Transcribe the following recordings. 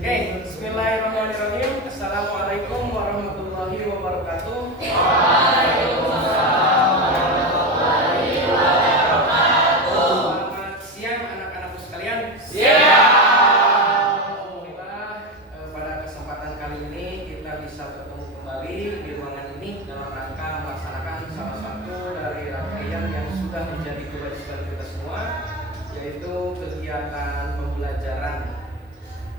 Oke, bismillahirrahmanirrahim. Assalamualaikum warahmatullahi wabarakatuh. Waalaikumsalam warahmatullahi wabarakatuh. Selamat siang anak-anakku sekalian. Siang. Alhamdulillah pada kesempatan kali ini kita bisa bertemu kembali di ruangan ini dalam rangka melaksanakan salah satu dari rangkaian yang sudah menjadi kewajiban kita semua, yaitu kegiatan pembelajaran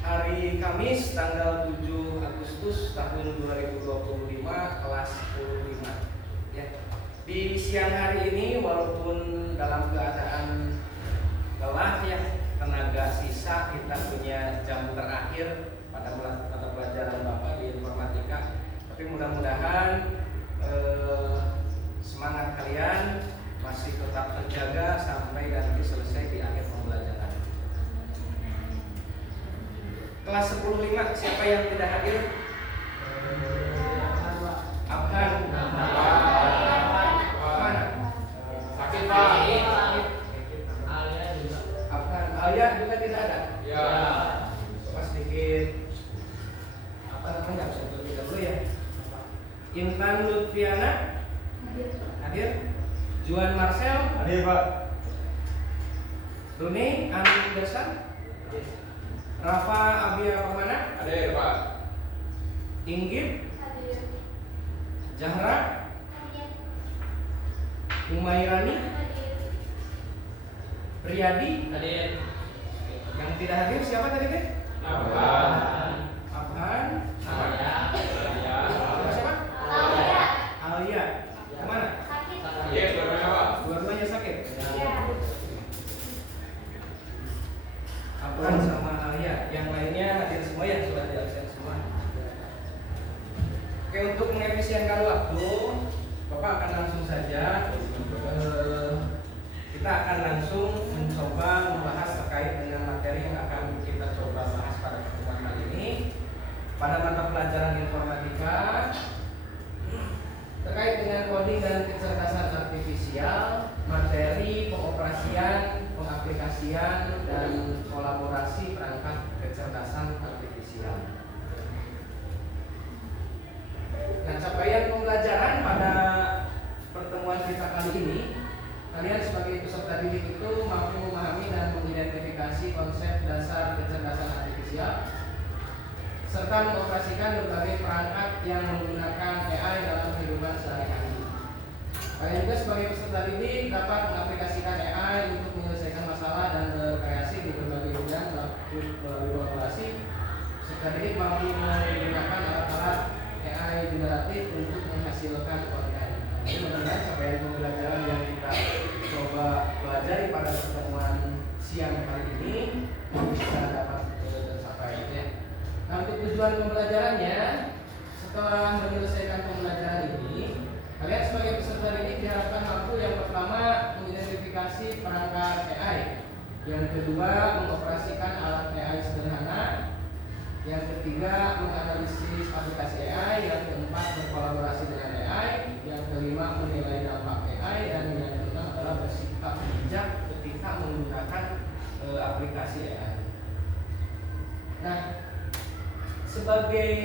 hari Kamis tanggal 7 Agustus tahun 2025 kelas 10-5 ya. Di siang hari ini walaupun dalam keadaan lelah ya, tenaga sisa, kita punya jam terakhir pada mata pelajaran Bapak di informatika, tapi mudah-mudahan semangat kalian masih tetap terjaga sampai nanti selesai di akhir pembelajaran. Kelas 10-5, siapa yang tidak hadir? Abhan. Mana? Sakit Pak. Abhan. Alia juga tidak ada? Ya. Coba sedikit apa namanya, bisa kita dulu ya. Intan Lutfiana hadir. Juan Marcel Hadir Pak. Runi Andersan, Rafa Abia Pamana, Hadir Pak. Inggit, Zahra, Umairani, Riyadi. Hadir. Yang tidak hadir siapa tadi teh? Abhan. Abhan, Ya. siapa? Alia. Kemana? Iya, dua-duanya Pak. Dua-duanya sakit. Abhan sama Alia. Yang lainnya hadir semua ya, sudah di absen semua. Oke, untuk mengefisienkan waktu, Bapak akan langsung saja. Kita akan langsung mencoba membahas terkait dengan materi yang akan kita coba bahas pada pertemuan kali ini pada mata pelajaran informatika terkait dengan coding dan kecerdasan artifisial, materi pengoperasian, pengaplikasian dan kolaborasi perangkat kecerdasan artifisial. Nah, capaian pembelajaran pada pertemuan kita kali ini, kalian sebagai peserta didik itu mampu memahami dan mengidentifikasi konsep dasar kecerdasan artifisial serta mengoperasikan berbagai perangkat yang menggunakan AI dalam kehidupan sehari-hari. Kalian juga sebagai peserta didik dapat mengaplikasikan AI untuk menyelesaikan masalah dan berkreasi di berbagai bidang melalui kolaborasi. Peserta didik mampu menggunakan alat-alat AI generatif untuk menghasilkan konten. Ini mudah-mudahan capaian pembelajaran yang kita coba pelajari pada pertemuan siang hari ini bisa dapat tercapai ya. Nah, untuk tujuan pembelajarannya, setelah menyelesaikan pembelajaran ini, kalian sebagai peserta didik diharapkan mampu yang pertama mengidentifikasi perangkat AI, yang kedua mengoperasikan alat AI sederhana, yang ketiga menganalisis aplikasi AI, yang keempat berkolaborasi dengan AI, yang kelima menilai dampak AI, dan yang keenam adalah bersikap bijak ketika menggunakan aplikasi AI. Nah, sebagai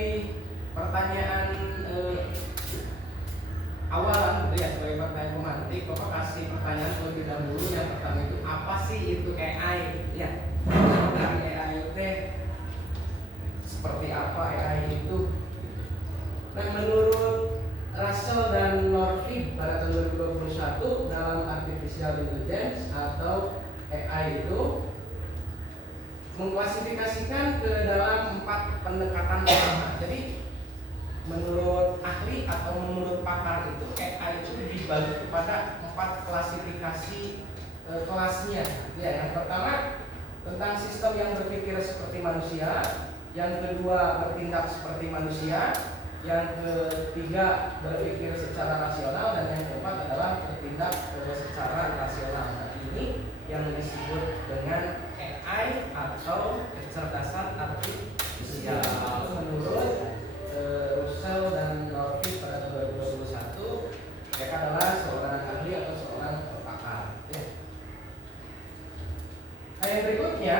pertanyaan awalan gitu ya, sebagai pertanyaan pemantik, Bapak kasih pertanyaan terlebih dahulu. Yang pertama itu apa sih itu AI ya? Dari AI itu seperti apa AI itu? Nah, menurut Russell dan Norvig pada tahun 2021 dalam Artificial Intelligence atau AI itu mengklasifikasikan ke dalam 4 pendekatan utama. Jadi menurut ahli atau menurut pakar itu AI itu dibagi kepada 4 klasifikasi kelasnya. Ya, yang pertama tentang sistem yang berpikir seperti manusia, yang kedua bertindak seperti manusia, yang ketiga berpikir secara rasional, dan yang keempat adalah bertindak secara rasional. Nah, ini yang disebut dengan AI atau kecerdasan artifisial menurut Russell dan Norvig pada tahun 2021. Mereka adalah seorang ahli atau seorang pakar ya. Nah, yang berikutnya,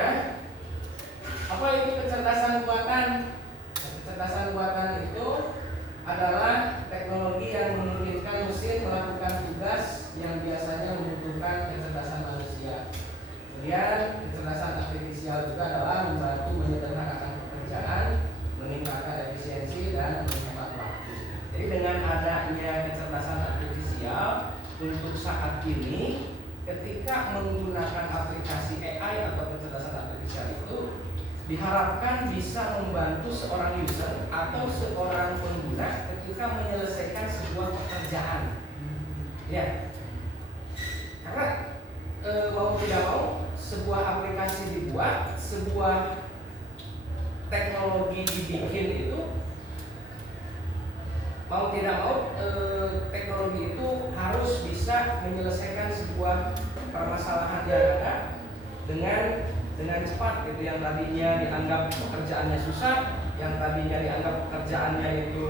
apa itu kecerdasan kecerdasan buatan. Kecerdasan buatan itu adalah teknologi yang memungkinkan mesin melakukan tugas yang biasanya membutuhkan kecerdasan manusia. Kemudian kecerdasan artifisial juga adalah membantu menyederhanakan pekerjaan, meningkatkan efisiensi dan menghemat waktu. Jadi dengan adanya kecerdasan artifisial untuk saat ini, ketika menggunakan aplikasi AI atau kecerdasan artifisial itu diharapkan bisa membantu seorang user atau seorang pengguna ketika menyelesaikan sebuah pekerjaan. Ya, karena mau tidak mau sebuah aplikasi dibuat, sebuah teknologi dibikin itu mau tidak mau teknologi itu harus bisa menyelesaikan sebuah permasalahan yang ada dengan cepat gitu. Yang tadinya dianggap pekerjaannya susah, yang tadinya dianggap pekerjaannya itu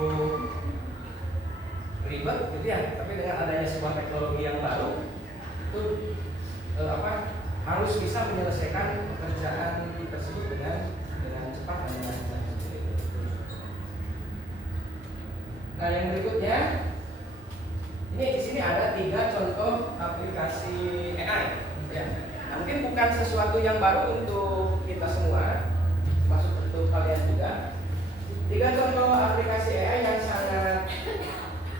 ribet gitu ya, tapi dengan adanya sebuah teknologi yang baru itu harus bisa menyelesaikan pekerjaan tersebut dengan cepat dan dengan seperti itu. Nah, yang berikutnya ini di sini ada 3 contoh aplikasi AI. Ya. Nah, mungkin bukan sesuatu yang baru untuk kita semua, masuk untuk kalian juga. 3 contoh aplikasi AI yang sangat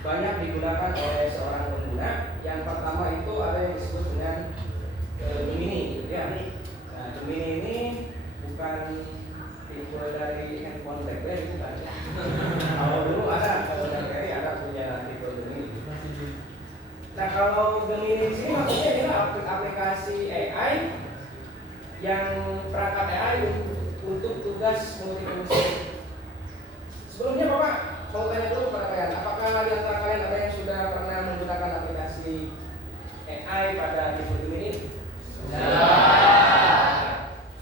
banyak digunakan oleh seorang pengguna. Yang pertama itu ada yang disebut dengan Gemini, ya. Nah, Gemini ini bukan tipe dari handphone BlackBerry, bukan. Kalau dulu ada, kalau BlackBerry ada punya tipe Gemini. Nah, kalau Gemini ini maksudnya adalah aplikasi AI yang perangkat AI untuk tugas multifungsi. Sebelumnya Bapak mau tanya dulu kepada kalian, apakah di antara kalian ada yang sudah pernah menggunakan aplikasi AI pada tipe Gemini?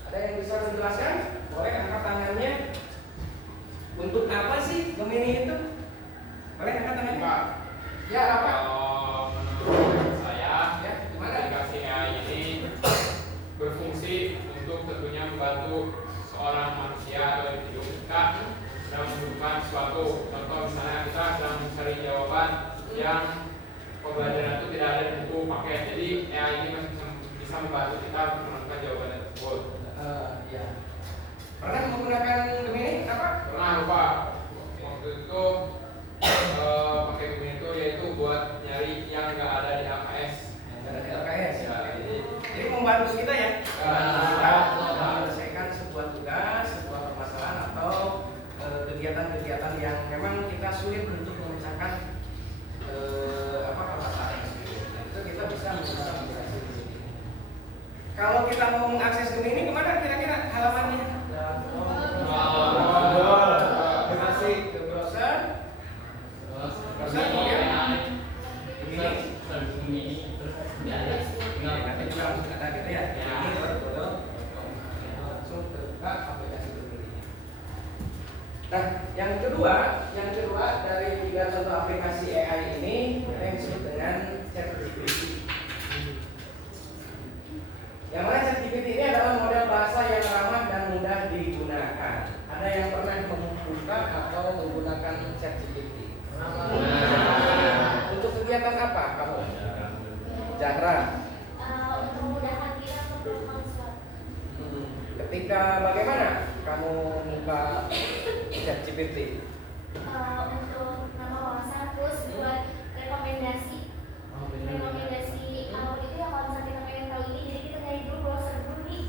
Ada yang bisa menjelaskan? Boleh angkat tangannya. Untuk apa sih Gemini itu? Boleh angkat tangannya? Pak. Ya, apa? Kalau menurut saya, Ya, gimana? aplikasi AI ini berfungsi untuk tentunya membantu seorang manusia atau individu kita dalam membutuhkan sesuatu. Contoh misalnya kita sedang mencari jawaban yang pembelajaran itu tidak ada di buku paket. Jadi AI ini masih bisa membantu kita menemukan jawaban tersebut. Ya. Pernah menggunakan Gemini apa? Pernah lupa waktu itu pakai Gemini itu yaitu buat nyari yang nggak ada di AKS. Yang ada di LKS. Ya, Jadi membantu kita ya. Ya. Kita menyelesaikan sebuah tugas, sebuah permasalahan atau kegiatan-kegiatan yang memang kita sulit untuk memecahkan permasalahan tersebut. Itu kita bisa menggunakan aplikasi di sini. Kalau kita mau mengakses Gemini kemana kira-kira halamannya? Masih ke browser. Browser kemudian Gemini. Nanti juga langsung ada gitu ya. Ini baru langsung terbuka aplikasi Gemini. Nah, yang kedua dari 3 contoh aplikasi AI ini yang disebut dengan ChatGPT. Yang mana ChatGPT ini adalah model bahasa yang ramah dan mudah digunakan. Ada yang pernah membuka atau menggunakan ChatGPT? Untuk kegiatan apa kamu? Jarang. Untuk memudahkan kita untuk melakukan sesuatu. Ketika bagaimana kamu buka ChatGPT? Untuk nama wawasan, terus buat rekomendasi itu ya kalau misalnya kita pengen tahu ini, jadi kita nyari dulu browser dulu nih.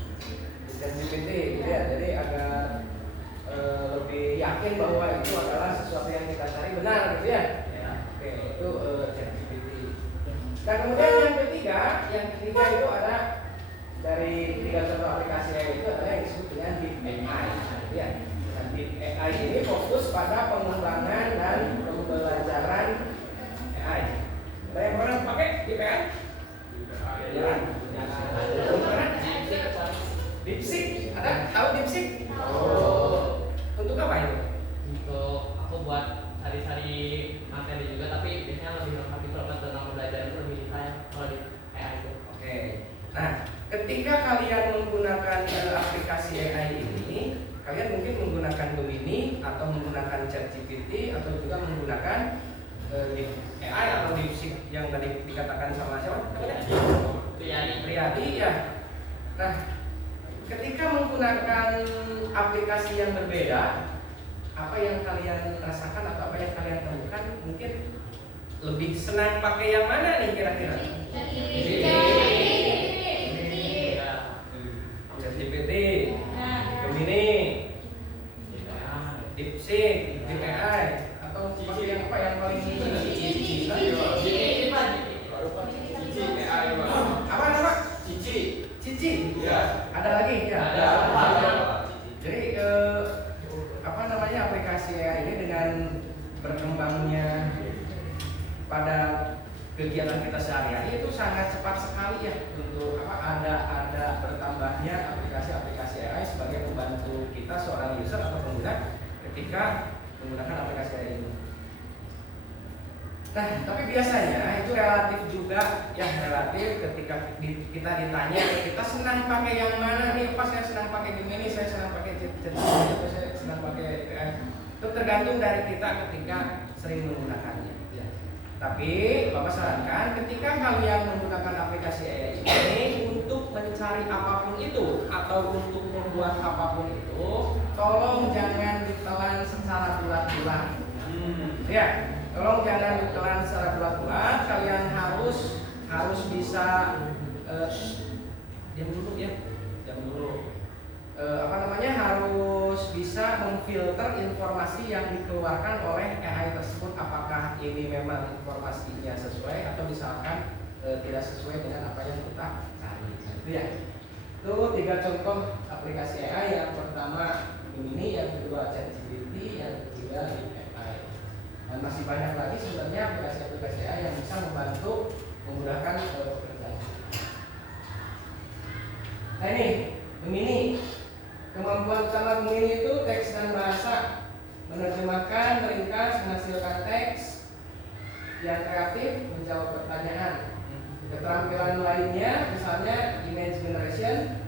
ChatGPT gitu ya, jadi agar lebih yakin bahwa itu adalah sesuatu yang kita cari benar gitu ya. Oke, itu ChatGPT. Dan kemudian yang ketiga itu ada dari 3 contoh aplikasi AI itu adalah yang disebut dengan Deep AI. Ya, dan Deep AI ini fokus pada pengembangan dan pembelajaran AI. Ada yang pernah pakai Deep AI? Jalan. DeepSeek, ada tahu DeepSeek? Untuk apa itu? Untuk aku buat cari-cari materi juga, tapi biasanya lebih lengkap itu tentang pembelajaran itu lebih detail kalau di AI itu. Oke. Nah, ketika kalian menggunakan aplikasi AI ini, kalian kemudian mungkin menggunakan Gemini atau menggunakan ChatGPT atau juga menggunakan AI atau DeepSeek yang tadi dikatakan sama siapa? Priyadi ya. Nah, ketika menggunakan aplikasi yang berbeda, apa yang kalian rasakan atau apa yang kalian temukan? Mungkin lebih senang pakai yang mana nih kira-kira? ChatGPT, Gemini, DeepSeek, AI, atau pakai yang apa yang paling apa nama? Cici. Ya. Ada lagi ya? Ada. Jadi apa namanya aplikasi AI ini dengan berkembangnya pada kegiatan kita sehari-hari itu sangat cepat sekali ya untuk ada bertambahnya aplikasi-aplikasi AI sebagai pembantu kita seorang user atau pengguna ketika menggunakan aplikasi AI ini. Nah, tapi biasanya itu relatif juga ya, relatif ketika kita ditanya kita senang pakai yang mana nih, pas saya senang pakai Gemini, saya senang pakai ChatGPT, atau saya senang pakai AI. Itu tergantung dari kita ketika sering menggunakannya ya. Tapi Bapak sarankan ketika kalian menggunakan aplikasi AI ini untuk mencari apapun itu atau untuk membuat apapun itu, tolong jangan ditelan secara bulat-bulat. Ya. Tolong jangan ditelan secara bulat-bulat. Kalian harus bisa diam dulu ya, harus bisa memfilter informasi yang dikeluarkan oleh AI tersebut. Apakah ini memang informasinya sesuai atau misalkan tidak sesuai dengan apa yang kita cari. Itu ya. Itu 3 contoh aplikasi AI. Yang pertama Gemini, yang kedua ChatGPT, yang ketiga AI. Dan masih banyak lagi sebenarnya aplikasi-aplikasi AI yang bisa membantu memudahkan pekerjaan. Nah ini Gemini, kemampuan utama Gemini itu teks dan bahasa, menerjemahkan, meringkas, menghasilkan teks yang kreatif, menjawab pertanyaan. Keterampilan lainnya misalnya image generation,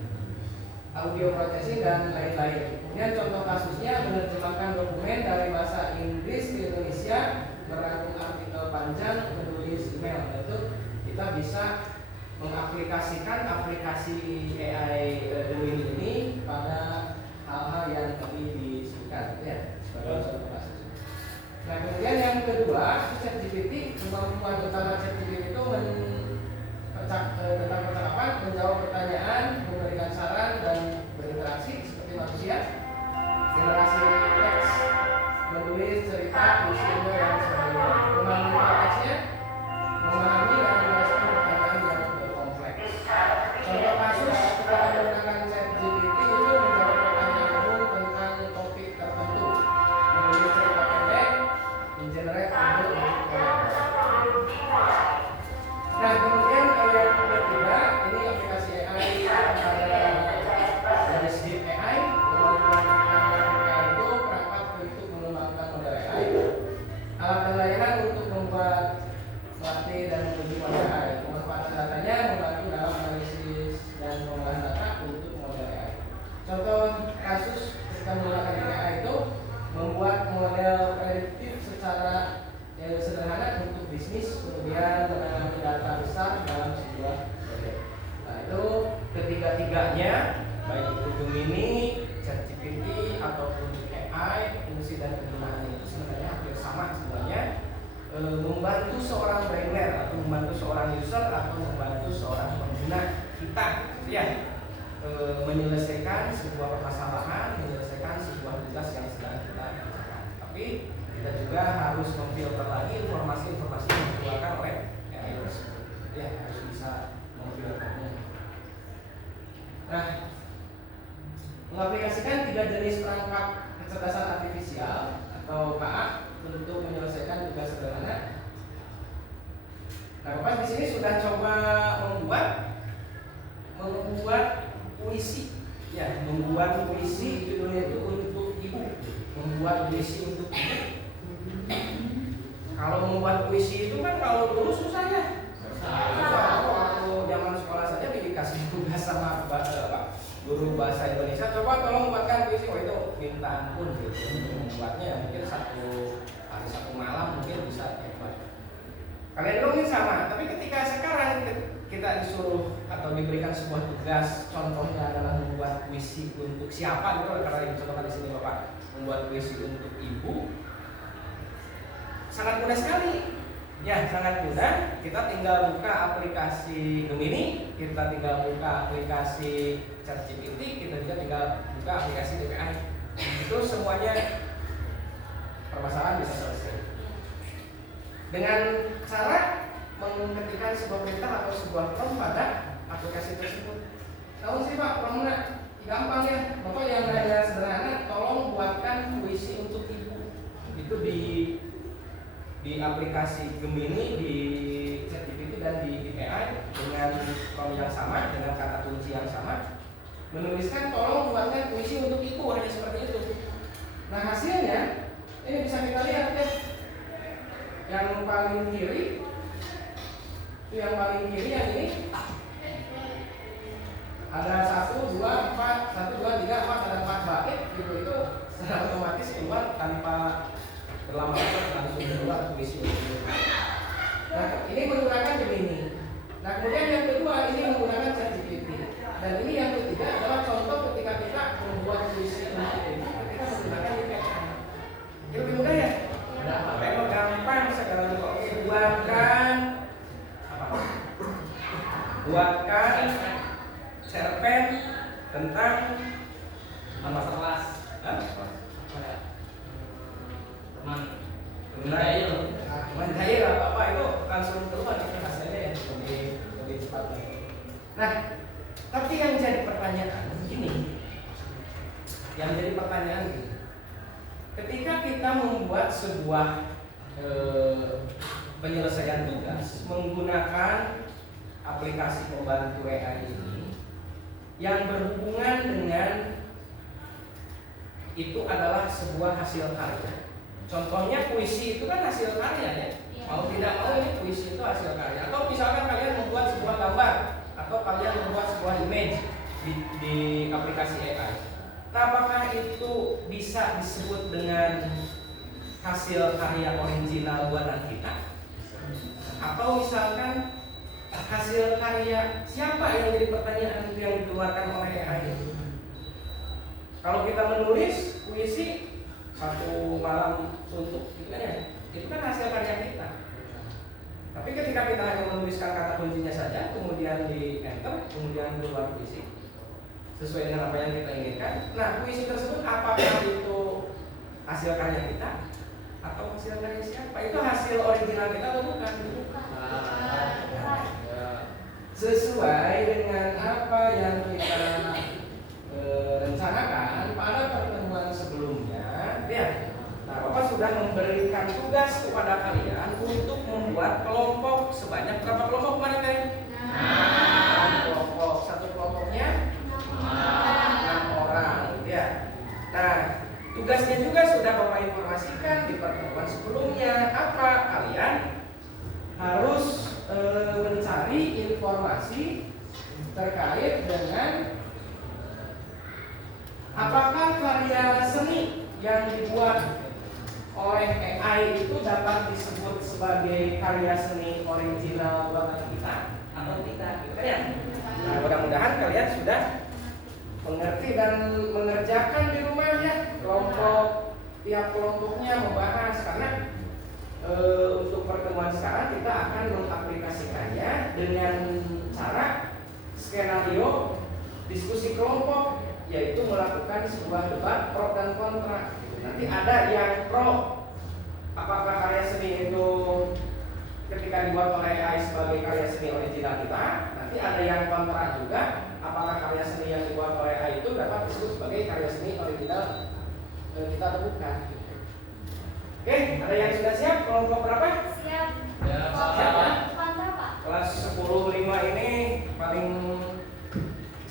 audio processing dan lain-lain. Kemudian contoh kasusnya menerjemahkan dokumen dari bahasa Inggris ke Indonesia, merangkum artikel panjang, menulis email. Itu kita bisa mengaplikasikan aplikasi AI Gemini ini pada hal-hal yang tadi disebutkan ya, sebagai contoh kasus. Nah kemudian yang kedua, ChatGPT, kemampuan utama ChatGPT itu tentang percakapan, menjawab pertanyaan, memberikan saran dan berinteraksi seperti manusia, generasi teks, menulis cerita, puisi, dan sebagainya. Kemampuan teksnya memahami dan menjelaskan pertanyaan yang kompleks. Contoh kasus ketika menggunakan ChatGPT itu menjawab pertanyaan umum tentang topik tertentu, menulis cerita pendek, mengenerate audio untuk komunikasi. Nah kemudian yang ketiga, ini aplikasi AI ada Sleep AI. Kemampuan AI itu perangkat untuk mengembangkan model AI, alat dan layanan untuk membuat melatih dan menguji model AI. Pemanfaatan datanya membantu dalam analisis dan pengolahan data untuk model AI. Contoh kasus ketika menggunakan AI itu membuat model prediktif secara sederhana untuk bisnis, kemudian menangani data besar dalam sebuah proyek. Nah itu ketiga-tiganya, baik itu Gemini, ChatGPT ataupun AI, fungsi dan kegunaannya itu sebenarnya hampir sama semuanya, membantu seorang brainer atau membantu seorang user atau membantu seorang pengguna kita, ya, menyelesaikan sebuah permasalahan, menyelesaikan sebuah tugas yang sedang kita kerjakan. Tapi kita juga harus memfilter lagi informasi-informasi yang dikeluarkan oleh AI tersebut. Ya, harus bisa memfilternya. Nah, mengaplikasikan 3 jenis perangkat kecerdasan artifisial atau KA untuk menyelesaikan tugas sederhana. Nah, Bapak di sini sudah coba membuat puisi, ya, membuat puisi judulnya itu untuk ibu, membuat puisi untuk ibu. Kalau membuat puisi itu kan kalau dulu susah ya. Waktu zaman sekolah saja dikasih tugas sama guru bahasa Indonesia, coba tolong buatkan puisi. Oh itu pintaan pun gitu untuk membuatnya ya mungkin satu hari satu malam mungkin bisa hebat. Kalian dulu mungkin sama, tapi ketika sekarang kita disuruh atau diberikan sebuah tugas, contohnya adalah membuat puisi untuk siapa gitu, karena ibu contohkan di sini bapak membuat puisi untuk ibu, sangat mudah sekali. Ya, sangat mudah. Kita tinggal buka aplikasi Gemini, kita tinggal buka aplikasi ChatGPT, kita juga tinggal buka aplikasi DPI. Itu semuanya permasalahan bisa selesai. Dengan cara mengetikkan sebuah perintah atau sebuah prompt pada aplikasi tersebut. Namun sih Pak, prompt gampang ya. Bapak yang nanya sederhana, tolong buatkan puisi untuk ibu. Itu di aplikasi Gemini, di ChatGPT dan di DPI dengan prompt yang sama, dengan kata kunci yang sama, menuliskan tolong buatkan puisi untuk ibu, hanya seperti itu. Nah hasilnya ini bisa kita lihat ya, yang paling kiri itu yang paling kiri yang ini ada 1, 2, 4, 1, 2, 3, 4, ada 4 bait gitu, itu secara otomatis keluar tanpa berlama-lama langsung keluar puisi. Nah ini menggunakan Gemini. Nah kemudian yang kedua ini menggunakan ChatGPT. Dan ini yang ketiga adalah contoh ketika kita membuat puisi untuk ibu, kita menggunakan DPI. Ini lebih mudah ya? Memang gampang sekarang. Oke, buatkan cerpen tentang masa kelas. Teman cair apa itu langsung keluar hasilnya ya lebih cepat. Nah, tapi yang jadi pertanyaan gini, ketika kita membuat sebuah penyelesaian tugas menggunakan aplikasi pembantu AI ini yang berhubungan dengan itu adalah sebuah hasil karya. Contohnya puisi itu kan hasil karya ya. Mau tidak mau ini puisi itu hasil karya. Atau misalkan kalian membuat sebuah gambar atau kalian membuat sebuah image di aplikasi AI. Nah, apakah itu bisa disebut dengan hasil karya original buatan kita? Atau misalkan hasil karya siapa yang jadi pertanyaan yang dikeluarkan oleh AI? Kalau kita menulis puisi satu malam suntuk gitu kan ya, itu kan hasil karya kita. Tapi ketika kita hanya menuliskan kata kuncinya saja, kemudian di enter, kemudian keluar puisi sesuai dengan apa yang kita inginkan. Nah, puisi tersebut apakah itu hasil karya kita atau hasil karya siapa? Itu hasil original kita atau bukan? Sesuai dengan apa yang kita rencanakan pada pertemuan sebelumnya, ya. Nah, Bapak sudah memberikan tugas kepada kalian untuk membuat kelompok sebanyak berapa kelompok kemarin kan? 6 kelompok. Satu kelompoknya 6 orang, ya. Nah, tugasnya juga sudah Bapak informasikan di pertemuan sebelumnya. Apa? Kalian harus mencari informasi terkait dengan apakah karya seni yang dibuat oleh AI itu dapat disebut sebagai karya seni original buatan kita atau tidak, gitu kan ya? Nah, mudah-mudahan kalian sudah mengerti dan mengerjakan di rumah ya, tiap kelompoknya membahas, karena untuk pertemuan sekarang kita akan mengaplikasikannya dengan cara skenario diskusi kelompok, yaitu melakukan sebuah debat pro dan kontra. Nanti ada yang pro, apakah karya seni itu ketika dibuat oleh AI sebagai karya seni original kita. Nanti ada yang kontra juga, apakah karya seni yang dibuat oleh AI itu dapat disebut sebagai karya seni original kita atau bukan. Oke, ada yang sudah siap? Kelompok berapa? Siap. Ya, Kontra Pak. Kelas 10-5 ini paling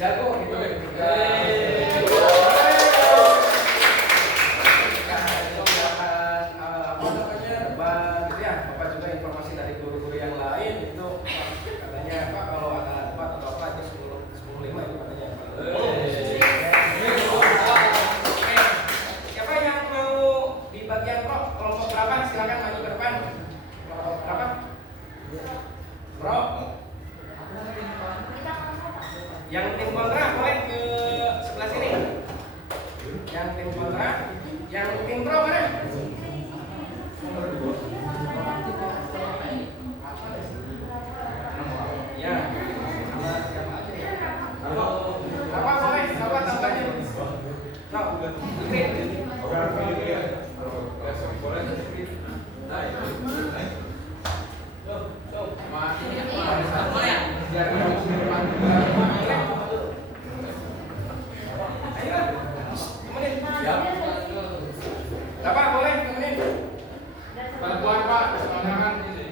jago gitu. kontra. Yang tim pro mana? Ya, sama siapa aja ya? Apa boleh? Apa tambahnya? No, ini. Bapak boleh kemudian Bantuan Pak, kemenangan ini.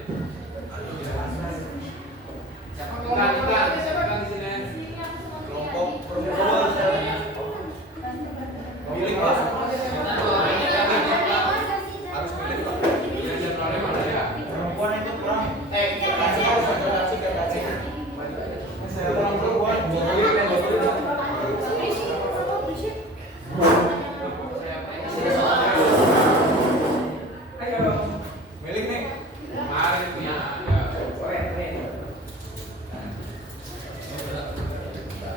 siapa Kita kelompok di siapa? sini. Kelompok perempuan milik Pak. Harus milik Pak. Ya, jadwalnya mana ya? Perempuan itu kurang. Gergaji. Saya orang perempuan. Ayo dong. Milik nih. Kemarin punya. Ya. Boleh, nih.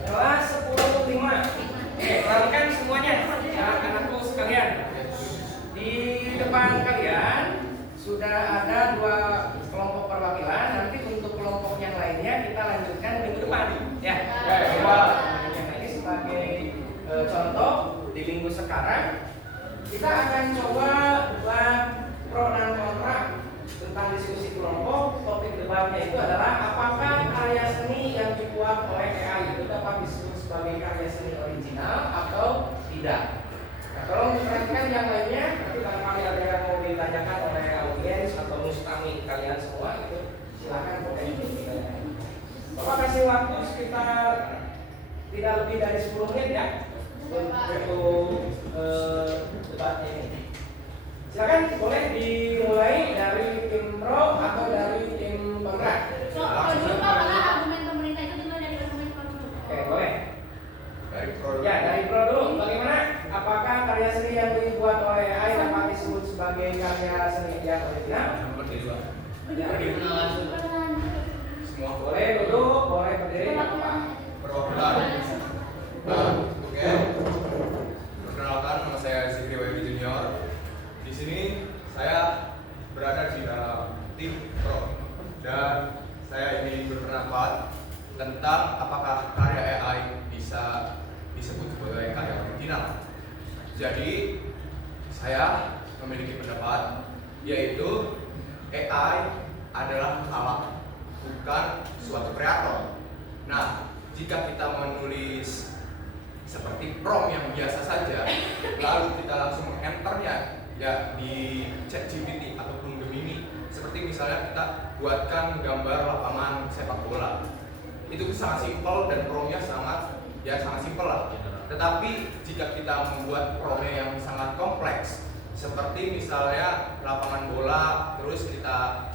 Kelas 10.5. Perhatikan semuanya, anak-anakku sekalian. Di depan kalian sudah ada 2 kelompok perwakilan. Nanti untuk kelompok yang lainnya kita lanjutkan minggu depan. Ya, coba yang ini sebagai contoh di minggu sekarang kita akan coba buat pro dan kontra tentang diskusi kelompok. Topik debatnya itu adalah apakah karya seni yang dibuat oleh AI itu dapat disebut sebagai karya seni original atau tidak. Nah, tolong diperhatikan yang lainnya. Nanti barangkali ada yang mau ditanyakan oleh audiens atau mustami kalian semua itu silakan boleh ditanyakan. Bapak kasih waktu sekitar tidak lebih dari 10 menit ya untuk debatnya ini. Silakan boleh dimulai dari tim pro atau dari tim kontra. argumen pemerintah itu dimulai dari argumen kontra. Oke, boleh. Dari pro. Ya, dari pro dulu. Bagaimana? Apakah karya seni yang dibuat oleh AI dapat disebut sebagai karya seni yang original? Berdiri Pak. Semua Boleh duduk, boleh berdiri. perwakilan. Oke. Perkenalkan, nama saya Zikri Wahyudi Junior. Di sini saya berada di dalam tim pro dan saya ingin berpendapat tentang apakah karya AI bisa disebut sebagai karya original. Jadi saya memiliki pendapat yaitu AI adalah alat, bukan suatu kreator. Nah, jika kita menulis seperti prompt yang biasa saja, lalu kita langsung enternya ya di ChatGPT ataupun Gemini, seperti misalnya kita buatkan gambar lapangan sepak bola, itu sangat simpel dan promptnya sangat simpel lah. Tetapi jika kita membuat promptnya yang sangat kompleks, seperti misalnya lapangan bola, terus kita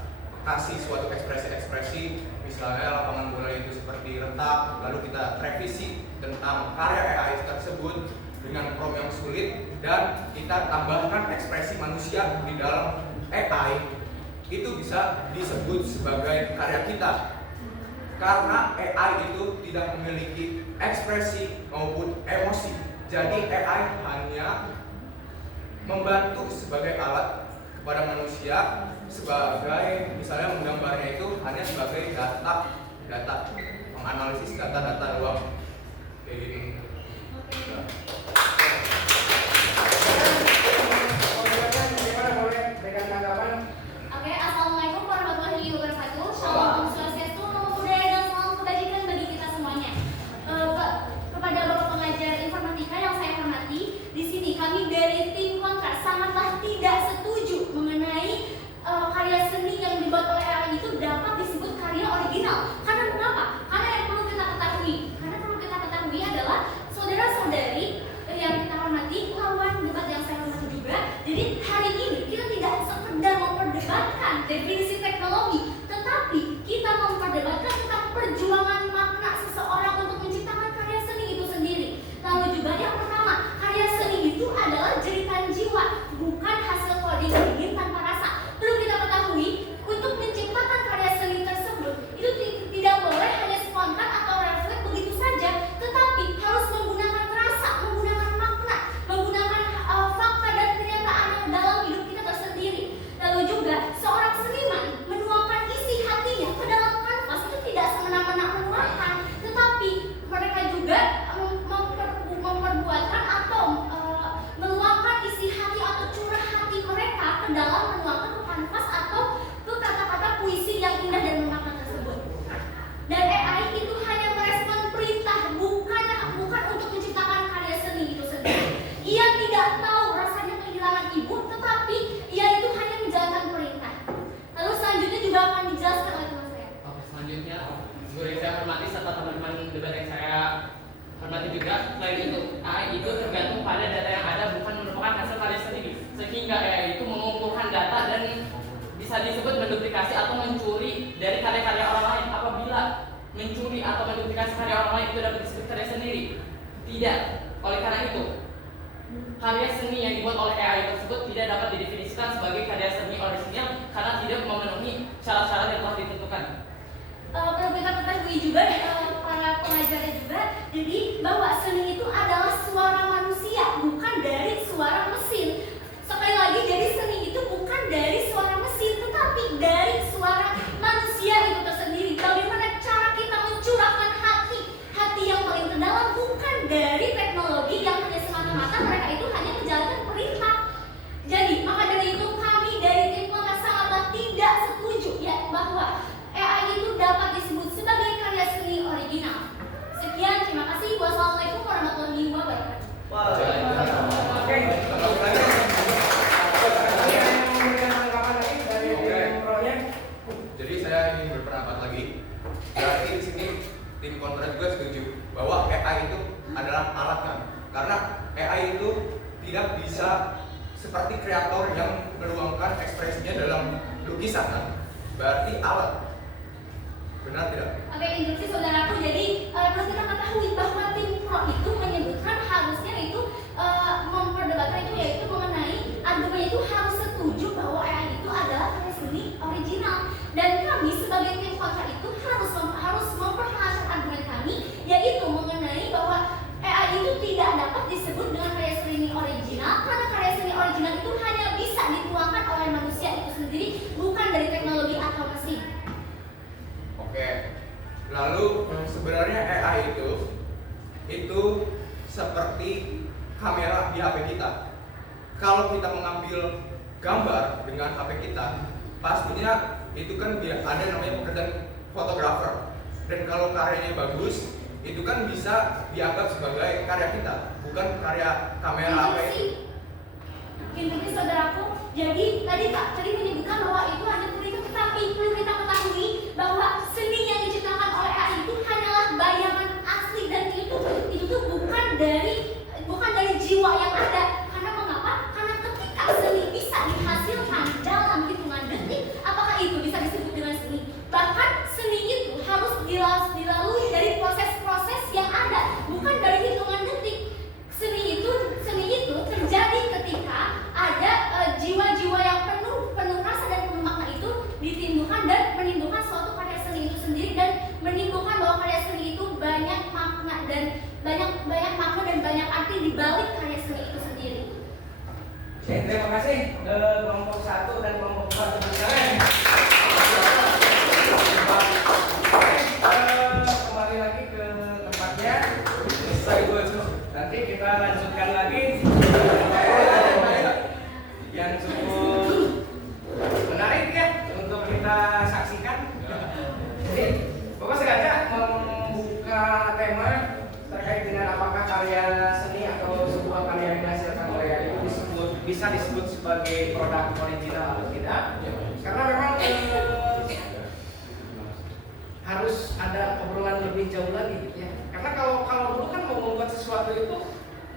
kasih suatu ekspresi-ekspresi, misalnya lapangan bola itu seperti retak, lalu kita revisi tentang karya AI tersebut dengan prompt yang sulit dan kita tambahkan ekspresi manusia di dalam AI, itu bisa disebut sebagai karya kita. Karena AI itu tidak memiliki ekspresi maupun emosi, jadi AI hanya membantu sebagai alat kepada manusia, sebagai misalnya menggambarnya itu hanya sebagai data menganalisis data-data doang kayak gini. Oke, assalamualaikum warahmatullahi wabarakatuh. Shalom, Om Swastiastu, Namo Buddhaya, dan salam kebajikan bagi kita semuanya. Kepada Bapak pengajar informatika yang saya hormati, di sini kami dari tim kontra sangatlah tidak setuju mengenai karya seni yang dibuat oleh AI itu dapat disebut karya original. Karena mengapa? Karena yang perlu kita ketahui adalah saudara-saudari yang kita hormati, lawan debat yang saya hormati juga. Jadi hari ini kita tidak sekedar memperdebatkan definisi teknologi, tetapi kita memperdebatkan tentang perjuangan makna seseorang untuk menciptakan karya seni itu sendiri. Lalu juga yang pertama, karya seni itu adalah jeritan jiwa, bukan hasil coding dingin tanpa rasa. Perlu kita ketahui, untuk menciptakan karya seni tersebut itu tidak boleh hanya spontan atau refleks begitu saja, tetapi harus menggunakan rasa, menggunakan makna, menggunakan dalam menuangkan ke kanvas atau ke kata-kata puisi yang indah dan memakna tersebut. Dan AI itu hanya merespon perintah, bukan untuk menciptakan karya seni itu sendiri. Ia tidak tahu rasanya kehilangan ibu, tetapi ia itu hanya menjalankan perintah. Lalu selanjutnya juga akan dijelaskan oleh teman saya. Oke, selanjutnya guru yang saya hormati serta teman-teman debat yang saya hormati juga, selain itu AI itu tergantung pada data yang ada, bukan merupakan hasil karya sendiri. Sehingga AI itu mengumpulkan data dan bisa disebut menduplikasi atau mencuri dari karya-karya orang lain. Apabila mencuri atau menduplikasi karya orang lain itu dapat disebut karya sendiri? Tidak. Oleh karena itu, karya seni yang dibuat oleh AI tersebut tidak dapat didefinisikan sebagai karya seni orisinal karena tidak memenuhi syarat-syarat yang telah ditentukan. Perlu kita ketahui juga para pengajarnya juga, jadi bahwa seni itu adalah suara manusia, bukan dari suara mesin. Sekali lagi, jadi seni itu bukan dari suara mesin, tetapi dari suara manusia itu tersendiri. Bagaimana cara kita mencurahkan hati yang paling terdalam, bukan dari teknologi yang hanya semata-mata mereka itu hanya menjalankan perintah. Jadi maka dari itu kami dari tim Kontra sangatlah tidak setuju ya bahwa AI itu dapat disebut sebagai karya seni original. Sekian, terima kasih. Wassalamualaikum warahmatullahi wabarakatuh. Oke. Jadi saya ingin berpendapat lagi. Berarti di sini tim kontra juga setuju bahwa AI itu adalah alat kan? Karena AI itu tidak bisa seperti kreator yang meluangkan ekspresinya dalam lukisan kan? Berarti alat. Benar tidak? Oke, instruksi saudaraku. Jadi perlu kita ketahui bahwa tim pro itu menyebutkan harusnya itu memperdebatkan itu yaitu mengenai argumen itu harus setuju bahwa AI itu adalah karya seni original. Dan kami sebagai tim kontra itu harus memperkenalkan argumen kami, yaitu mengenai bahwa AI itu tidak dapat disebut dengan karya seni original karena karya seni original itu hanya bisa dituangkan oleh manusia itu sendiri, bukan dari teknologi atau mesin. Oke. Lalu sebenarnya AI itu seperti kamera di HP kita. Kalau kita mengambil gambar dengan HP kita, pastinya itu kan ada namanya pekerjaan fotografer. Dan kalau karyanya bagus, itu kan bisa dianggap sebagai karya kita, bukan karya kamera HP itu. Intinya saudaraku, jadi tadi menyebutkan bahwa itu hanya perintah, tetapi perlu kita ketahui bahwa seni yang diciptakan oleh AI itu hanyalah bayangan asli dan itu tuh bukan dari jiwa yang ada. Karena mengapa? Karena ketika seni bisa dihasilkan dalam hitungan detik, apakah itu bisa disebut dengan seni? Bahkan seni itu harus dilalui dari proses-proses yang ada, bukan dari hitungan detik. Seni itu terjadi ketika ada jiwa-jiwa yang penuh rasa dan penuh makna itu ditimbulkan dan menimbulkan suatu karya seni itu sendiri dan menimbulkan bahwa karya seni itu banyak makna dan banyak arti di balik karya seni itu sendiri. Oke, terima kasih kelompok 1 dan kelompok 2 teman-teman. Kembali lagi ke tempatnya. Nanti kita lanjutkan lagi yang cukup menarik ya untuk kita saksikan. Jadi, Bapak sengaja membuka tema terkait dengan apakah karya seni atau sebuah karya yang dihasilkan oleh AI itu bisa disebut sebagai produk original atau tidak. Karena memang harus ada obrolan lebih jauh lagi ya. Karena kalau dulu kan mau membuat sesuatu itu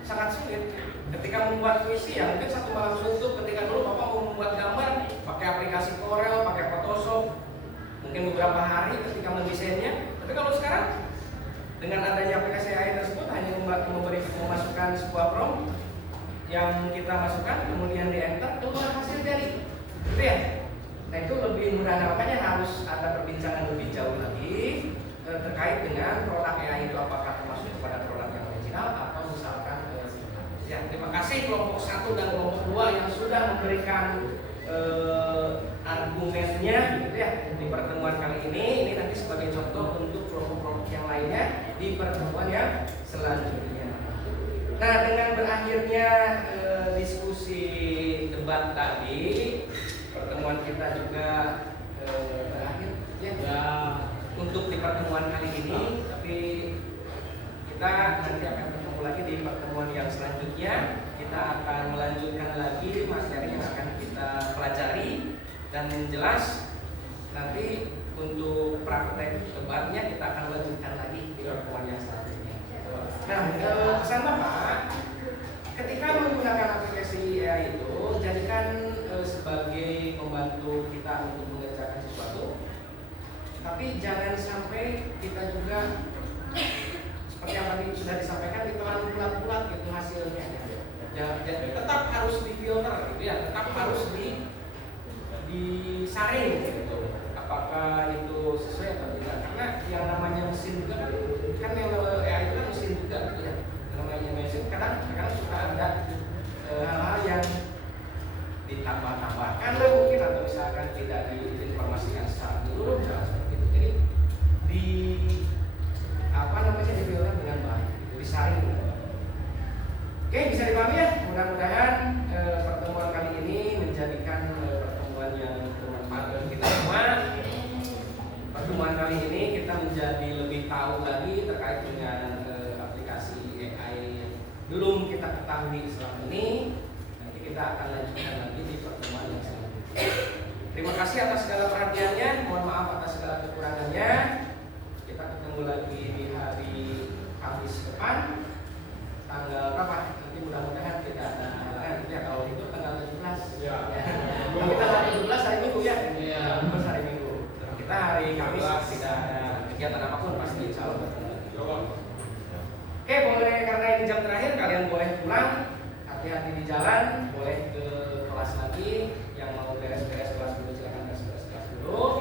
sangat sulit. Ketika membuat puisi ya mungkin satu malam suntuk. Ketika dulu Bapak mau membuat gambar pakai aplikasi Corel, pakai Photoshop, mungkin beberapa hari ketika mendesainnya. Tapi kalau sekarang dengan adanya aplikasi AI tersebut hanya memasukkan sebuah prompt yang kita masukkan, kemudian di enter, keluar hasil jadi, gitu ya. Nah itu lebih mudah, makanya harus ada perbincangan lebih jauh lagi terkait dengan produk AI itu apakah termasuk kepada produk yang original atau misalkan ya. Terima kasih kelompok 1 dan kelompok 2 yang sudah memberikan argumennya gitu ya di pertemuan kali ini. Ini nanti sebagai contoh untuk kelompok-kelompok yang lainnya di pertemuan yang selanjutnya. Nah, dengan berakhirnya diskusi debat debat tadi, pertemuan kita juga berakhir ya. Untuk di pertemuan kali ini, tapi kita nanti akan bertemu lagi di pertemuan yang selanjutnya. Kita akan melanjutkan lagi materi yang akan kita pelajari, dan jelas nanti untuk praktek debatnya kita akan lanjutkan lagi di pertemuan yang selanjutnya. Nah, pesan Bapak, ketika menggunakan aplikasi AI itu, jadikan sebagai pembantu kita untuk mengerjakan sesuatu, tapi jangan sampai kita juga seperti yang tadi sudah disampaikan, ditelan bulat-bulat gitu hasilnya. Jadi tetap harus difilter gitu ya, tetap harus disaring gitu. Apakah itu sesuai atau tidak? Karena yang namanya mesin juga kan yang AI itu kan mesin juga gitu ya. Namanya mesin kadang suka ada hal-hal yang ditambah-tambahkan lah mungkin, atau misalkan tidak diinformasikan secara menyeluruh seperti itu. Jadi difilter dengan baik, disaring dengan baik. Oke, bisa dipahami ya. Mudah-mudahan pertemuan kali ini menjadikan pertemuan yang bermanfaat bagi kita semua. Pertemuan kali ini kita menjadi lebih tahu lagi terkait dengan aplikasi AI yang belum kita ketahui selama ini. Nanti kita akan lanjutkan lagi di pertemuan yang selanjutnya. Terima kasih atas segala perhatiannya. Mohon maaf atas segala kekurangannya. Kita ketemu lagi di hari Kamis depan. Tanggal berapa? Nanti mudah-mudahan tidak ada halangan. Ya kalau itu tanggal 17. Ya. Tapi tanggal 17 hari Minggu ya. Iya. Hari Minggu. Kita hari Kamis tidak ada kegiatan apapun, pasti insya Allah bertemu lagi. Oke, boleh, karena ini jam terakhir, kalian boleh pulang. Hati-hati di jalan. Boleh ke kelas lagi. Yang mau beres-beres kelas dulu silakan beres-beres kelas dulu.